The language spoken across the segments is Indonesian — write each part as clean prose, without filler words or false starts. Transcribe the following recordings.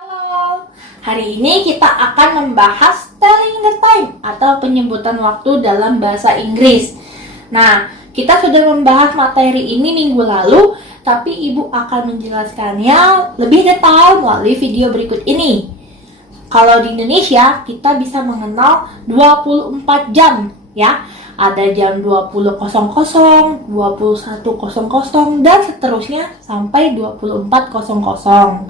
Halo, hari ini kita akan membahas telling the time atau penyebutan waktu dalam bahasa Inggris. Nah, kita sudah membahas materi ini minggu lalu, tapi Ibu akan menjelaskannya lebih detail melalui video berikut ini. Kalau di Indonesia, kita bisa mengenal 24 jam, ya. Ada jam 20.00, 21.00, dan seterusnya sampai 24.00.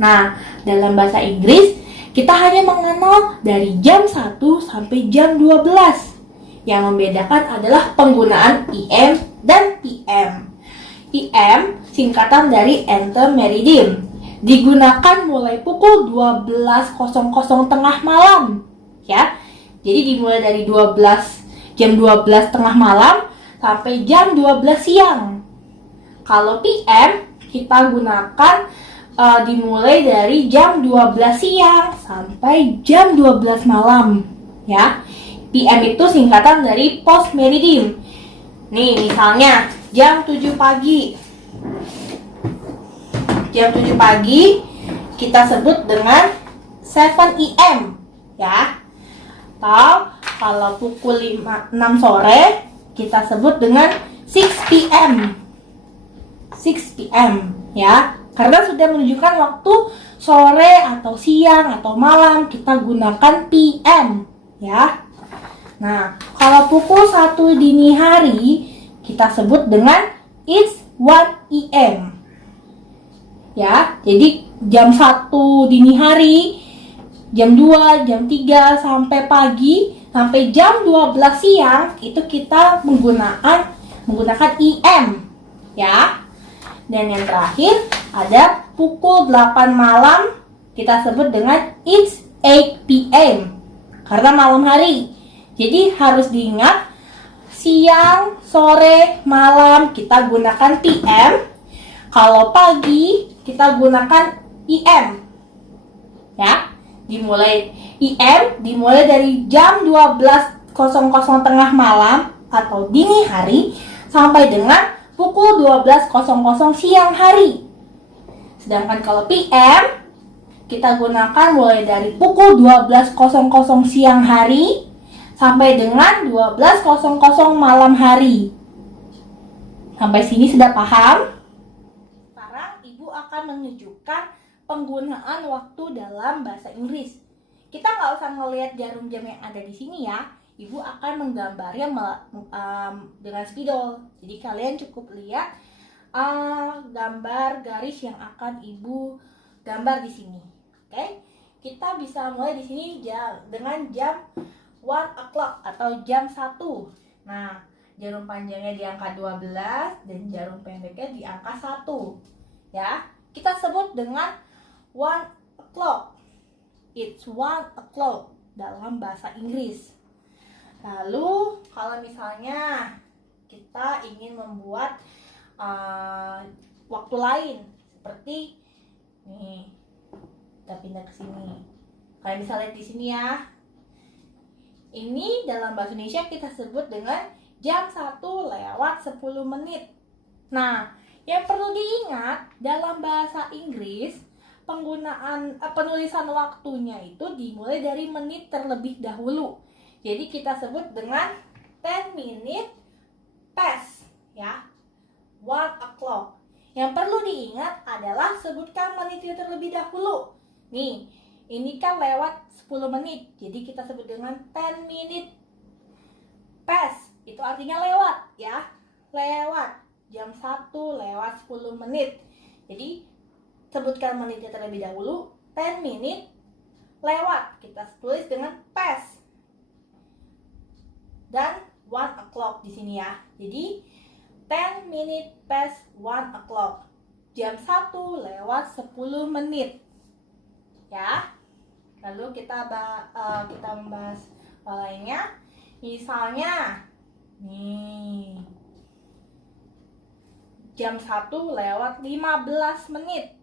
Nah, dalam bahasa Inggris, kita hanya mengenal dari jam 1 sampai jam 12. Yang membedakan adalah penggunaan IM dan PM. IM singkatan dari Enter Meridian. Digunakan mulai pukul 12.00 tengah malam. Ya. Jadi dimulai dari jam 12 tengah malam sampai jam 12 siang. Kalau PM kita gunakan dimulai dari jam 12 siang sampai jam 12 malam, ya. PM itu singkatan dari post meridian. Nih, misalnya jam 7 pagi. Jam 7 pagi kita sebut dengan 7 AM, ya. Atau kalau pukul 6 sore kita sebut dengan 6 PM. 6 PM, ya. Karena sudah menunjukkan waktu sore atau siang atau malam, kita gunakan PM, ya. Nah, kalau pukul 1 dini hari kita sebut dengan it's 1 AM. Ya, jadi jam 1 dini hari, jam 2, jam 3 sampai pagi, sampai jam 12 siang itu kita menggunakan IM, ya. Dan yang terakhir ada pukul 8 malam kita sebut dengan it's 8 PM karena malam hari. Jadi harus diingat siang, sore, malam kita gunakan PM. Kalau pagi kita gunakan IM. Ya. Dimulai dari jam 12.00 tengah malam atau dini hari sampai dengan pukul 12.00 siang hari. Sedangkan kalau PM kita gunakan mulai dari pukul 12.00 siang hari sampai dengan 12.00 malam hari. Sampai sini sudah paham? Sekarang Ibu akan menunjukkan penggunaan waktu dalam bahasa Inggris. Kita nggak usah melihat jarum jam yang ada di sini ya. Ibu akan menggambarnya dengan spidol. Jadi kalian cukup lihat gambar garis yang akan Ibu gambar di sini. Oke? Kita bisa mulai di sini dengan jam 1 o'clock atau jam 1. Nah, jarum panjangnya di angka 12 dan jarum pendeknya di angka 1. Ya. Kita sebut dengan 1 o'clock. It's 1 o'clock dalam bahasa Inggris. Lalu kalau misalnya kita ingin membuat waktu lain seperti nih, kita pindah ke sini. Kalian bisa lihat di sini ya. Ini dalam bahasa Indonesia kita sebut dengan jam 1 lewat 10 menit. Nah, yang perlu diingat dalam bahasa Inggris penulisan waktunya itu dimulai dari menit terlebih dahulu. Jadi kita sebut dengan 10 minute past, ya. 1 o'clock. Yang perlu diingat adalah sebutkan menitnya terlebih dahulu. Nih, ini kan lewat 10 menit. Jadi kita sebut dengan 10 minute past. Itu artinya lewat, ya. Lewat. Jam 1 lewat 10 menit. Jadi sebutkan menitnya terlebih dahulu. 10 minute lewat. Kita tulis dengan past. Dan 1 o'clock di sini ya. Jadi 10 minute past 1 o'clock. Jam 1 lewat 10 menit. Ya. Lalu kita membahas hal lainnya. Misalnya nih, jam 1 lewat 15 menit.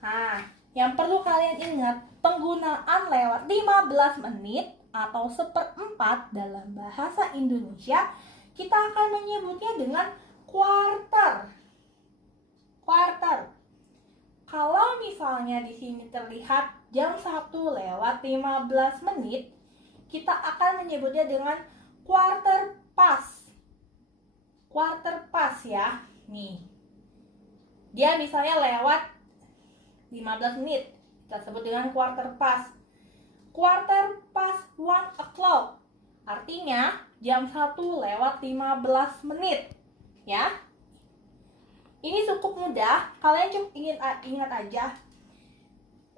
Nah, yang perlu kalian ingat, penggunaan lewat 15 menit atau 1/4 dalam bahasa Indonesia, kita akan menyebutnya dengan quarter. kalau misalnya di sini terlihat jam 1:15, kita akan menyebutnya dengan quarter past. Quarter past ya. Nih. Dia misalnya lewat 15 menit. Kita sebut dengan quarter past. Quarter past 1 o'clock. Artinya jam 1:15 menit. Ya. Ini cukup mudah, kalian cukup ingat aja.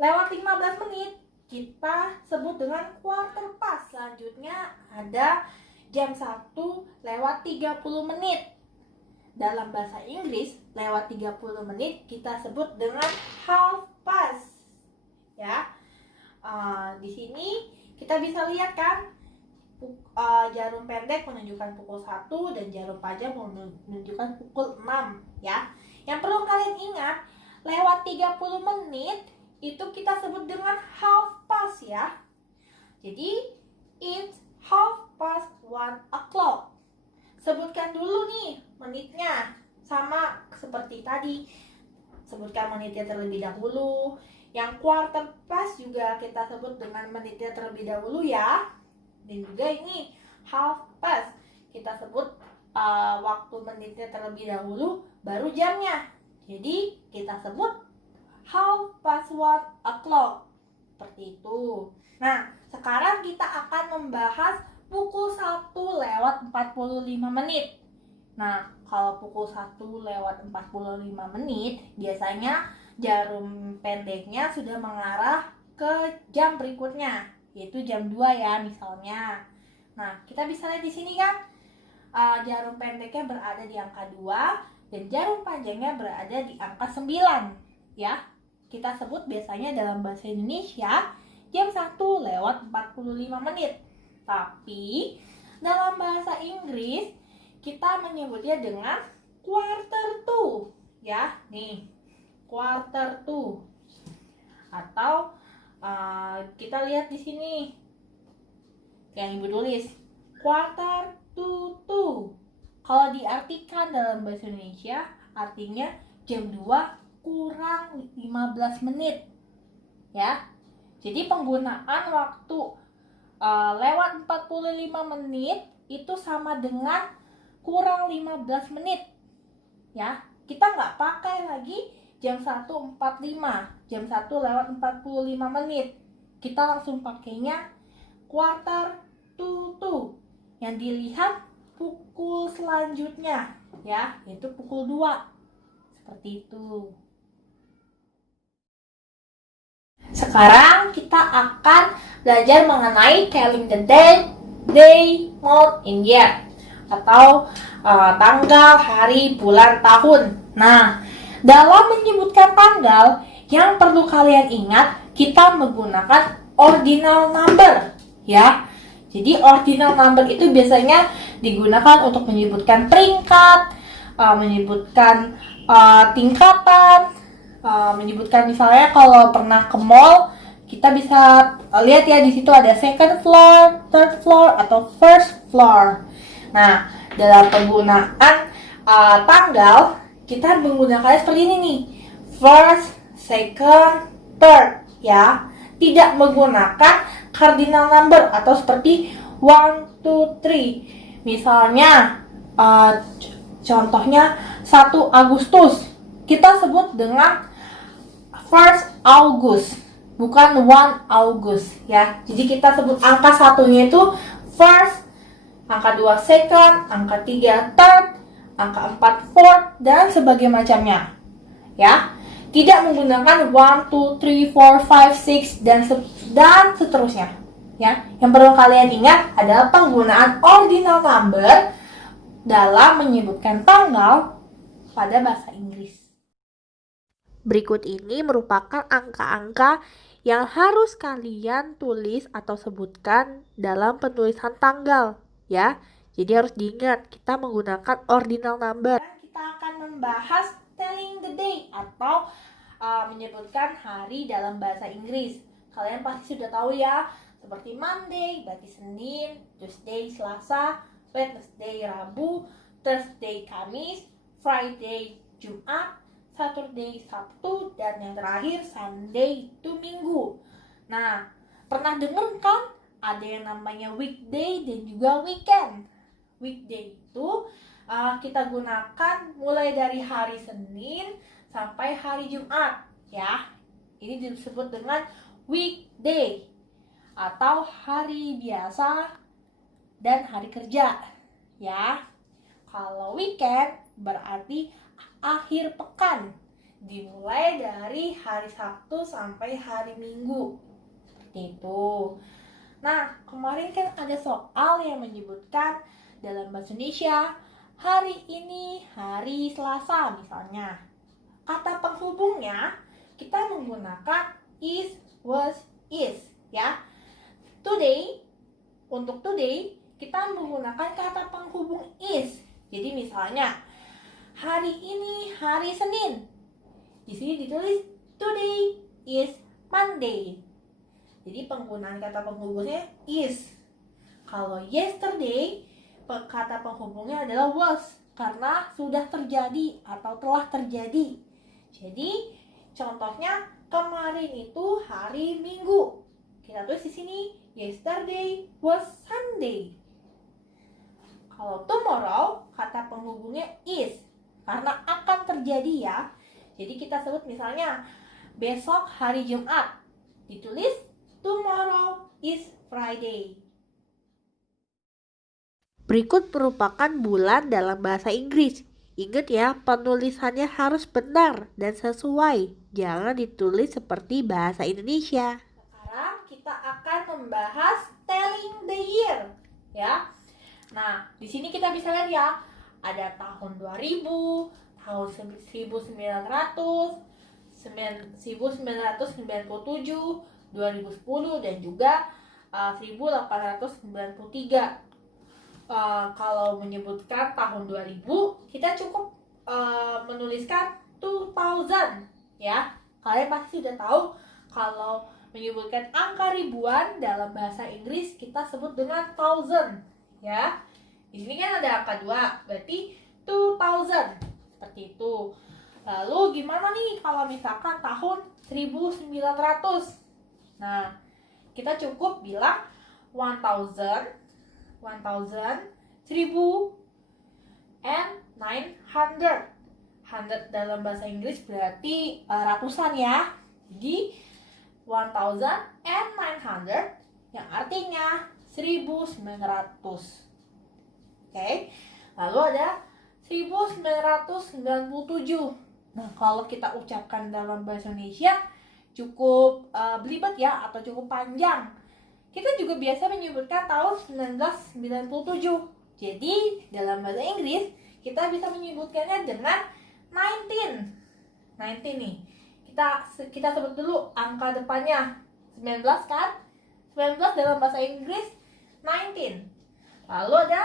Lewat 15 menit, kita sebut dengan quarter past. Selanjutnya ada jam 1:30 menit. Dalam bahasa Inggris, lewat 30 menit kita sebut dengan half past. Ya, di sini kita bisa lihat kan, jarum pendek menunjukkan pukul 1 dan jarum panjang menunjukkan pukul 6 ya. Yang perlu kalian ingat, lewat 30 menit itu kita sebut dengan half past ya. Jadi it's 1:30. Sebutkan dulu nih menitnya, sama seperti tadi. Sebutkan menitnya terlebih dahulu. Yang quarter past juga kita sebut dengan menitnya terlebih dahulu ya. Dan juga ini half past, kita sebut waktu menitnya terlebih dahulu, baru jamnya. Jadi kita sebut 1:30 o'clock. Seperti itu. Nah, sekarang kita akan membahas pukul 1:45 menit. Nah, kalau pukul 1:45 menit, biasanya jarum pendeknya sudah mengarah ke jam berikutnya, yaitu jam 2 ya misalnya. Nah, kita bisa lihat di sini kan, jarum pendeknya berada di angka 2 dan jarum panjangnya berada di angka 9 ya. Kita sebut biasanya dalam bahasa Indonesia jam 1:45 menit. Tapi dalam bahasa Inggris kita menyebutnya dengan quarter to ya. Nih, quarter to. Atau kita lihat di sini yang Ibu tulis quarter to 2. Kalau diartikan dalam bahasa Indonesia artinya jam 2 kurang 15 menit ya. Jadi penggunaan waktu lewat 45 menit itu sama dengan kurang 15 menit ya. Kita nggak pakai lagi jam 1:45, jam 1:45 menit. Kita langsung pakainya quarter to 2. Yang dilihat pukul selanjutnya ya, yaitu pukul 2. Seperti itu. Sekarang kita akan belajar mengenai telling the day, month, and year, atau tanggal, hari, bulan, tahun. Nah, dalam menyebutkan tanggal, yang perlu kalian ingat, kita menggunakan ordinal number ya. Jadi ordinal number itu biasanya digunakan untuk menyebutkan peringkat, menyebutkan tingkatan, menyebutkan misalnya kalau pernah ke mall, kita bisa lihat ya, di situ ada second floor, third floor, atau first floor. Nah, dalam penggunaan tanggal, kita menggunakannya seperti ini nih, first, second, third ya. Tidak menggunakan cardinal number atau seperti 1, 2, 3. Misalnya contohnya 1 Agustus, kita sebut dengan 1 August, bukan 1 August ya. Jadi kita sebut angka satunya itu first, angka 2 second, angka 3 third, angka 4 fourth, dan sebagainya macamnya ya. Tidak menggunakan 1, 2, 3, 4, 5, 6 dan seterusnya ya. Yang perlu kalian ingat adalah penggunaan ordinal number dalam menyebutkan tanggal pada bahasa Inggris. Berikut ini merupakan angka-angka yang harus kalian tulis atau sebutkan dalam penulisan tanggal ya. Jadi harus diingat, kita menggunakan ordinal number. Kita akan membahas telling the day atau menyebutkan hari dalam bahasa Inggris. Kalian pasti sudah tahu ya, seperti Monday berarti Senin, Tuesday Selasa, Wednesday Rabu, Thursday Kamis, Friday Jumat, Saturday Sabtu, dan yang terakhir Sunday itu Minggu. Nah, pernah denger kan ada yang namanya weekday dan juga weekend. Weekday itu kita gunakan mulai dari hari Senin sampai hari Jumat ya. Ini disebut dengan weekday atau hari biasa dan hari kerja ya. Kalau weekend berarti akhir pekan, dimulai dari hari Sabtu sampai hari Minggu. Seperti itu. Nah, kemarin kan ada soal yang menyebutkan dalam bahasa Indonesia hari ini hari Selasa misalnya. Kata penghubungnya kita menggunakan is, was, is ya. Today, untuk today kita menggunakan kata penghubung is. Jadi misalnya hari ini hari Senin. Di sini ditulis today is Monday. Jadi penggunaan kata penghubungnya is. Kalau yesterday, kata penghubungnya adalah was karena sudah terjadi atau telah terjadi. Jadi contohnya kemarin itu hari Minggu. Kita tulis di sini yesterday was Sunday. Kalau tomorrow, kata penghubungnya is karena akan terjadi ya. Jadi kita sebut misalnya besok hari Jumat. Ditulis tomorrow is Friday. Berikut merupakan bulan dalam bahasa Inggris. Ingat ya, penulisannya harus benar dan sesuai. Jangan ditulis seperti bahasa Indonesia. Sekarang kita akan membahas telling the year ya. Nah, di sini kita bisa lihat ya, ada tahun 2000, tahun 1900, 1997, 2010 dan juga 1893. Kalau menyebutkan tahun 2000, kita cukup menuliskan 2000 ya. Kalian pasti sudah tahu kalau menyebutkan angka ribuan dalam bahasa Inggris kita sebut dengan thousand ya. Di sini kan ada angka 2, berarti 2000. Seperti itu. Lalu gimana nih kalau misalkan tahun 1900? Nah, kita cukup bilang 1000, 1000, and 900. 100 dalam bahasa Inggris berarti ratusan ya. Jadi 1000 and 900 yang artinya 1900. Oke. Lalu ada 1997. Nah, kalau kita ucapkan dalam bahasa Indonesia cukup belibet ya atau cukup panjang. Kita juga biasa menyebutkan tahun 1997. Jadi, dalam bahasa Inggris kita bisa menyebutkannya dengan 19. 19 nih. Kita sebut dulu angka depannya 19 kan? 19 dalam bahasa Inggris 19. Lalu ada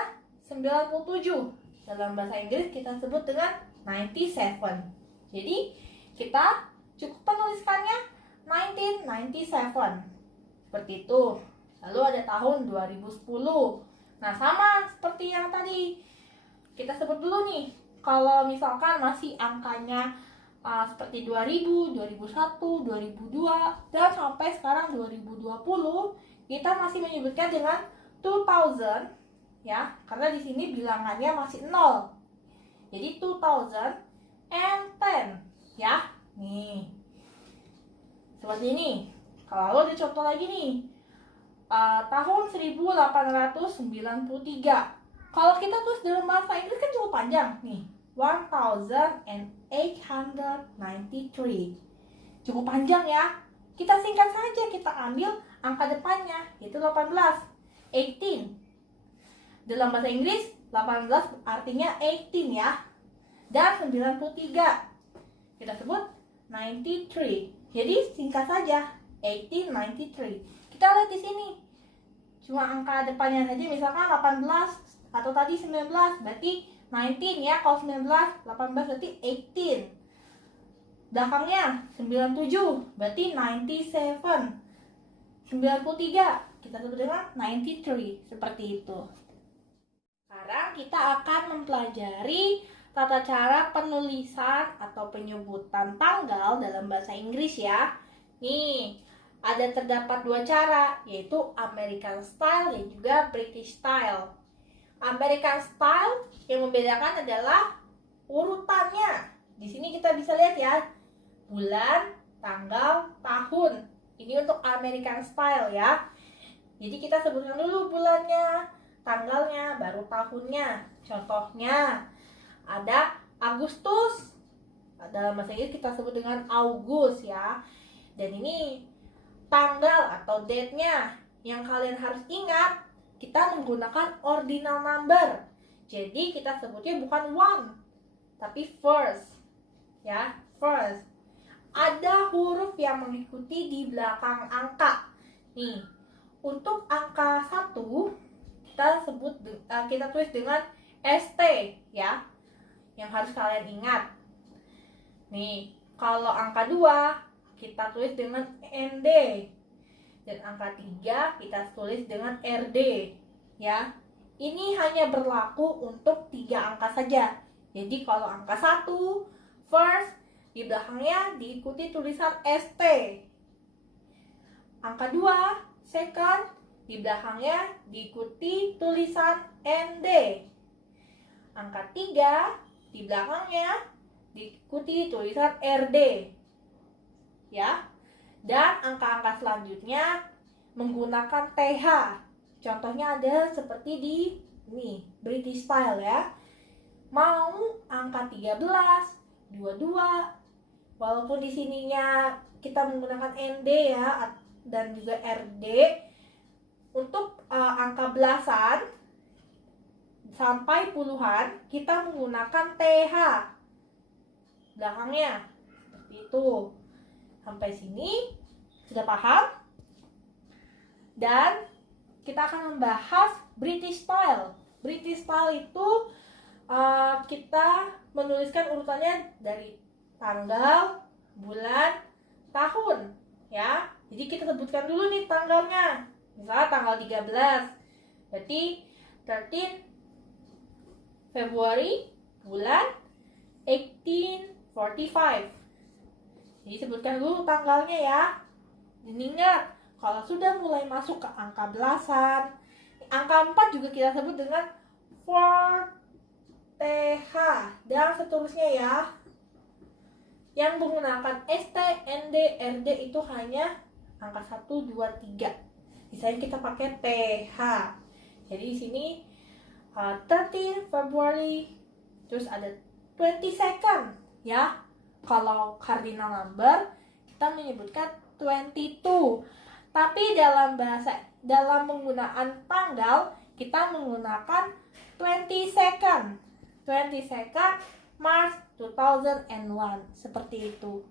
97. Dalam bahasa Inggris kita sebut dengan 97. Jadi kita cukup menuliskannya 1997. Seperti itu. Lalu ada tahun 2010. Nah, sama seperti yang tadi. Kita sebut dulu nih. Kalau misalkan masih angkanya seperti 2000, 2001, 2002, dan sampai sekarang 2020, kita masih menyebutkan dengan 2000 ya, karena di sini bilangannya masih 0. Jadi 2010 ya. Nih. Seperti ini. Kalau ada contoh lagi nih. Tahun 1893. Kalau kita tulis dalam bahasa Inggris kan cukup panjang nih. 1893. Cukup panjang ya. Kita singkat saja, kita ambil angka depannya, yaitu 18. 18. Dalam bahasa Inggris 18 artinya 18 ya. Dan 93 kita sebut 93. Jadi singkat saja 1893. Kita lihat di sini. Cuma angka depannya saja, misalkan 18 atau tadi 19 berarti 19 ya. Kalau 19, 18 berarti 18. Belakangnya 97 berarti 97. 93 kita sebut dengan 93. Seperti itu. Sekarang kita akan mempelajari tata cara penulisan atau penyebutan tanggal dalam bahasa Inggris ya. Nih, ada terdapat dua cara, yaitu American Style dan juga British Style. American Style yang membedakan adalah urutannya. Di sini kita bisa lihat ya, bulan, tanggal, tahun. Ini untuk American Style ya. Jadi kita sebutkan dulu bulannya, tanggalnya, baru tahunnya. Contohnya, ada Agustus. Dalam bahasa Inggris kita sebut dengan August ya. Dan ini tanggal atau date-nya. Yang kalian harus ingat, kita menggunakan ordinal number. Jadi kita sebutnya bukan one, tapi first. Ya, first. Ada huruf yang mengikuti di belakang angka. Nih, untuk angka 1 kita tulis dengan ST ya. Yang harus kalian ingat. Nih, kalau angka 2 kita tulis dengan ND. Dan angka 3 kita tulis dengan RD ya. Ini hanya berlaku untuk 3 angka saja. Jadi kalau angka 1 first, di belakangnya diikuti tulisan ST. Angka 2 second, di belakangnya diikuti tulisan ND. Angka 3 di belakangnya diikuti tulisan RD ya. Dan angka-angka selanjutnya menggunakan TH. Contohnya ada seperti di ini, British Style ya. Mau angka 13, 22. Walaupun di sininya kita menggunakan ND ya dan juga RD. Untuk angka belasan sampai puluhan kita menggunakan TH belakangnya. Seperti itu. Sampai sini sudah paham? Dan kita akan membahas British Style. British Style itu kita menuliskan urutannya dari tanggal, bulan, tahun ya. Jadi kita sebutkan dulu nih tanggalnya. Misalnya tanggal 13. Berarti 13 Februari, bulan 1845. Jadi sebutkan dulu tanggalnya ya. Dan ingat, kalau sudah mulai masuk ke angka belasan, angka 4 juga kita sebut dengan 4TH dan seterusnya ya. Yang menggunakan ST, ND, RD itu hanya angka 1, 2, 3. Misalnya kita pakai TH. Jadi di sini 13 February, terus ada 22nd ya. Kalau cardinal number kita menyebutkan 22. Tapi dalam penggunaan tanggal kita menggunakan 22nd March 2001 seperti itu.